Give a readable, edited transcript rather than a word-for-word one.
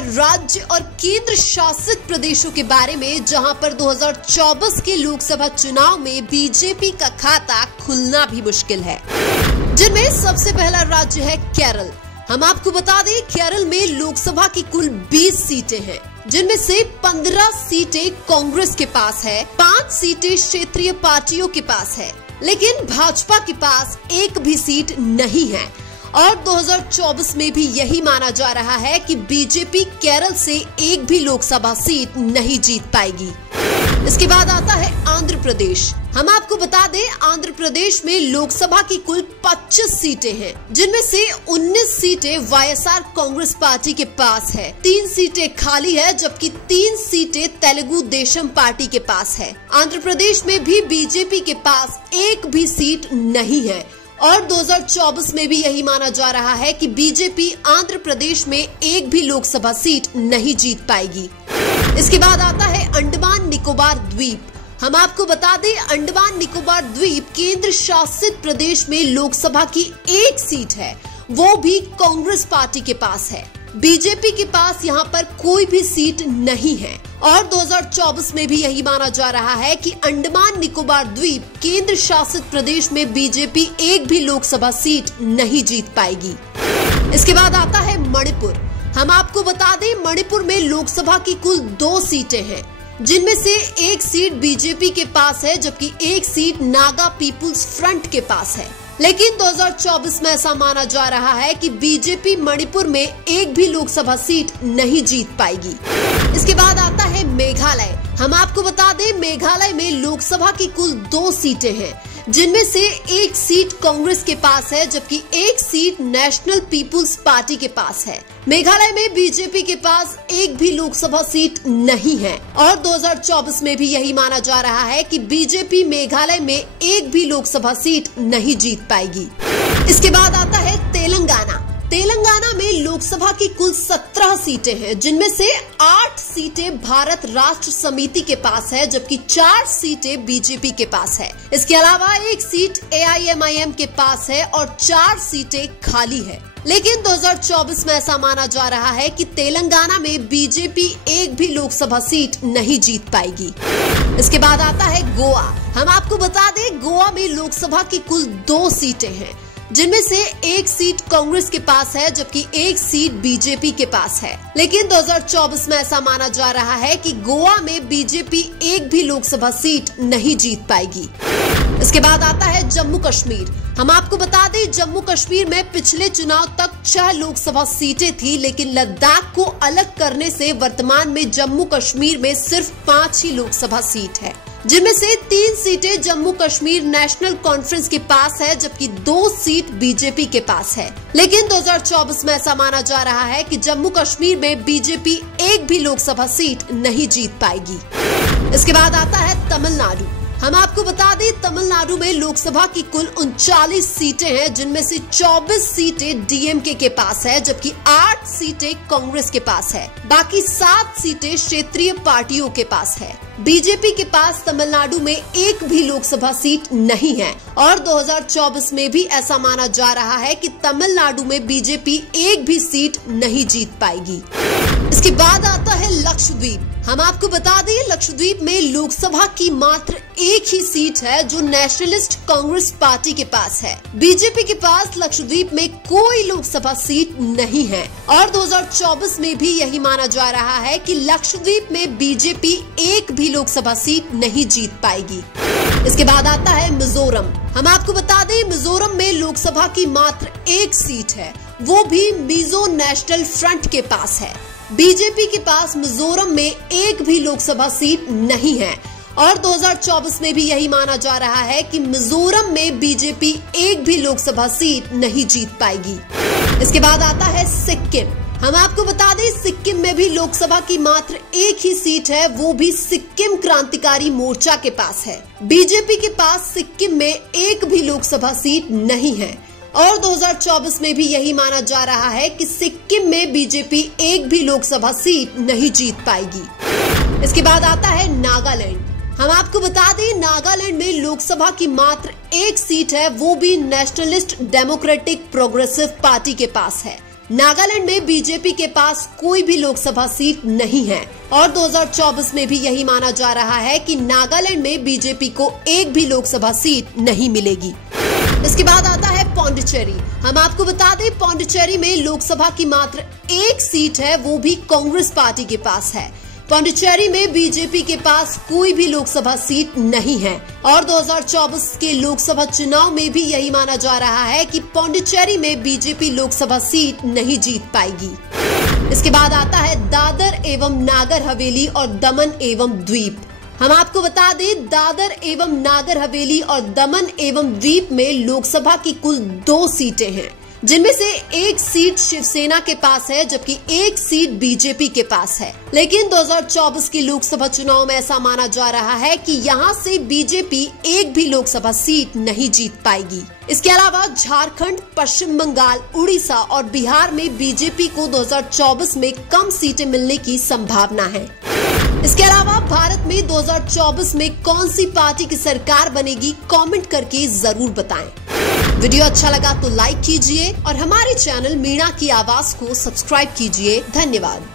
राज्य और केंद्र शासित प्रदेशों के बारे में, जहां पर 2024 के लोकसभा चुनाव में बीजेपी का खाता खुलना भी मुश्किल है, जिनमें सबसे पहला राज्य है केरल। हम आपको बता दें, केरल में लोकसभा की कुल 20 सीटें हैं, जिनमें से 15 सीटें कांग्रेस के पास है, 5 सीटें क्षेत्रीय पार्टियों के पास है, लेकिन भाजपा के पास एक भी सीट नहीं है। और 2024 में भी यही माना जा रहा है कि बीजेपी केरल से एक भी लोकसभा सीट नहीं जीत पाएगी। इसके बाद आता है आंध्र प्रदेश। हम आपको बता दें, आंध्र प्रदेश में लोकसभा की कुल 25 सीटें हैं, जिनमें से 19 सीटें वाईएसआर कांग्रेस पार्टी के पास है, 3 सीटें खाली है, जबकि 3 सीटें तेलुगु देशम पार्टी के पास है। आंध्र प्रदेश में भी बीजेपी के पास एक भी सीट नहीं है और 2024 में भी यही माना जा रहा है कि बीजेपी आंध्र प्रदेश में एक भी लोकसभा सीट नहीं जीत पाएगी। इसके बाद आता है अंडमान निकोबार द्वीप। हम आपको बता दें, अंडमान निकोबार द्वीप केंद्र शासित प्रदेश में लोकसभा की एक सीट है, वो भी कांग्रेस पार्टी के पास है। बीजेपी के पास यहाँ पर कोई भी सीट नहीं है और 2024 में भी यही माना जा रहा है कि अंडमान निकोबार द्वीप केंद्र शासित प्रदेश में बीजेपी एक भी लोकसभा सीट नहीं जीत पाएगी। इसके बाद आता है मणिपुर। हम आपको बता दें, मणिपुर में लोकसभा की कुल 2 सीटें हैं, जिनमें से एक सीट बीजेपी के पास है, जबकि एक सीट नागा पीपुल्स फ्रंट के पास है। लेकिन 2024 में ऐसा माना जा रहा है कि बीजेपी मणिपुर में एक भी लोकसभा सीट नहीं जीत पाएगी। इसके बाद आता है मेघालय। हम आपको बता दें, मेघालय में लोकसभा की कुल 2 सीटें हैं, जिनमें से एक सीट कांग्रेस के पास है, जबकि एक सीट नेशनल पीपुल्स पार्टी के पास है। मेघालय में बीजेपी के पास एक भी लोकसभा सीट नहीं है और 2024 में भी यही माना जा रहा है कि बीजेपी मेघालय में एक भी लोकसभा सीट नहीं जीत पाएगी। इसके बाद आता है तेलंगाना। तेलंगाना में लोकसभा की कुल 17 सीटें हैं, जिनमें से 8 सीटें भारत राष्ट्र समिति के पास है, जबकि 4 सीटें बीजेपी के पास है। इसके अलावा एक सीट AIMIM के पास है और 4 सीटें खाली है। लेकिन 2024 में ऐसा माना जा रहा है कि तेलंगाना में बीजेपी एक भी लोकसभा सीट नहीं जीत पाएगी। इसके बाद आता है गोवा। हम आपको बता दें, गोवा में लोकसभा की कुल 2 सीटें हैं, जिनमें से एक सीट कांग्रेस के पास है, जबकि एक सीट बीजेपी के पास है। लेकिन 2024 में ऐसा माना जा रहा है कि गोवा में बीजेपी एक भी लोकसभा सीट नहीं जीत पाएगी। इसके बाद आता है जम्मू कश्मीर। हम आपको बता दें, जम्मू कश्मीर में पिछले चुनाव तक 6 लोकसभा सीटें थी, लेकिन लद्दाख को अलग करने से वर्तमान में जम्मू कश्मीर में सिर्फ 5 ही लोकसभा सीट है, जिनमें से 3 सीटें जम्मू कश्मीर नेशनल कॉन्फ्रेंस के पास है, जबकि 2 सीट बीजेपी के पास है। लेकिन 2024 में ऐसा माना जा रहा है कि जम्मू कश्मीर में बीजेपी एक भी लोकसभा सीट नहीं जीत पाएगी। इसके बाद आता है तमिलनाडु। हम आपको बता दें, तमिलनाडु में लोकसभा की कुल 39 सीटें हैं, जिनमें से 24 सीटें डीएमके के पास है, जबकि 8 सीटें कांग्रेस के पास है। बाकी 7 सीटें क्षेत्रीय पार्टियों के पास है। बीजेपी के पास तमिलनाडु में एक भी लोकसभा सीट नहीं है और 2024 में भी ऐसा माना जा रहा है कि तमिलनाडु में बीजेपी एक भी सीट नहीं जीत पाएगी। इसके बाद आता है लक्षद्वीप। हम आपको बता दें, लक्षद्वीप में लोकसभा की मात्र एक ही सीट है, जो नेशनलिस्ट कांग्रेस पार्टी के पास है। बीजेपी के पास लक्षद्वीप में कोई लोकसभा सीट नहीं है और 2024 में भी यही माना जा रहा है कि लक्षद्वीप में बीजेपी एक भी लोकसभा सीट नहीं जीत पाएगी। इसके बाद आता है मिजोरम। हम आपको बता दें, मिजोरम में लोकसभा की मात्र एक सीट है, वो भी मिजो नेशनल फ्रंट के पास है। बीजेपी के पास मिजोरम में एक भी लोकसभा सीट नहीं है और 2024 में भी यही माना जा रहा है कि मिजोरम में बीजेपी एक भी लोकसभा सीट नहीं जीत पाएगी। इसके बाद आता है सिक्किम। हम आपको बता दें, सिक्किम में भी लोकसभा की मात्र एक ही सीट है, वो भी सिक्किम क्रांतिकारी मोर्चा के पास है। बीजेपी के पास सिक्किम में एक भी लोकसभा सीट नहीं है और 2024 में भी यही माना जा रहा है कि सिक्किम में बीजेपी एक भी लोकसभा सीट नहीं जीत पाएगी। इसके बाद आता है नागालैंड। हम आपको बता दें, नागालैंड में लोकसभा की मात्र एक सीट है, वो भी नेशनलिस्ट डेमोक्रेटिक प्रोग्रेसिव पार्टी के पास है। नागालैंड में बीजेपी के पास कोई भी लोकसभा सीट नहीं है और 2024 में भी यही माना जा रहा है कि नागालैंड में बीजेपी को एक भी लोकसभा सीट नहीं मिलेगी। इसके बाद आता है पौंडीचेरी। हम आपको बता दें, पौंडीचेरी में लोकसभा की मात्र एक सीट है, वो भी कांग्रेस पार्टी के पास है। पौंडीचेरी में बीजेपी के पास कोई भी लोकसभा सीट नहीं है और 2024 के लोकसभा चुनाव में भी यही माना जा रहा है कि पौंडीचेरी में बीजेपी लोकसभा सीट नहीं जीत पाएगी। इसके बाद आता है दादर एवं नागर हवेली और दमन एवं द्वीप। हम आपको बता दें, दादर एवं नागर हवेली और दमन एवं द्वीप में लोकसभा की कुल 2 सीटें हैं, जिनमें से एक सीट शिवसेना के पास है जबकि एक सीट बीजेपी के पास है। लेकिन 2024 के लोकसभा चुनाव में ऐसा माना जा रहा है कि यहां से बीजेपी एक भी लोकसभा सीट नहीं जीत पाएगी। इसके अलावा झारखंड, पश्चिम बंगाल, उड़ीसा और बिहार में बीजेपी को 2024 में कम सीटें मिलने की संभावना है। इसके अलावा भारत में 2024 में कौन सी पार्टी की सरकार बनेगी, कमेंट करके जरूर बताएं। वीडियो अच्छा लगा तो लाइक कीजिए और हमारे चैनल मीणा की आवाज को सब्सक्राइब कीजिए। धन्यवाद।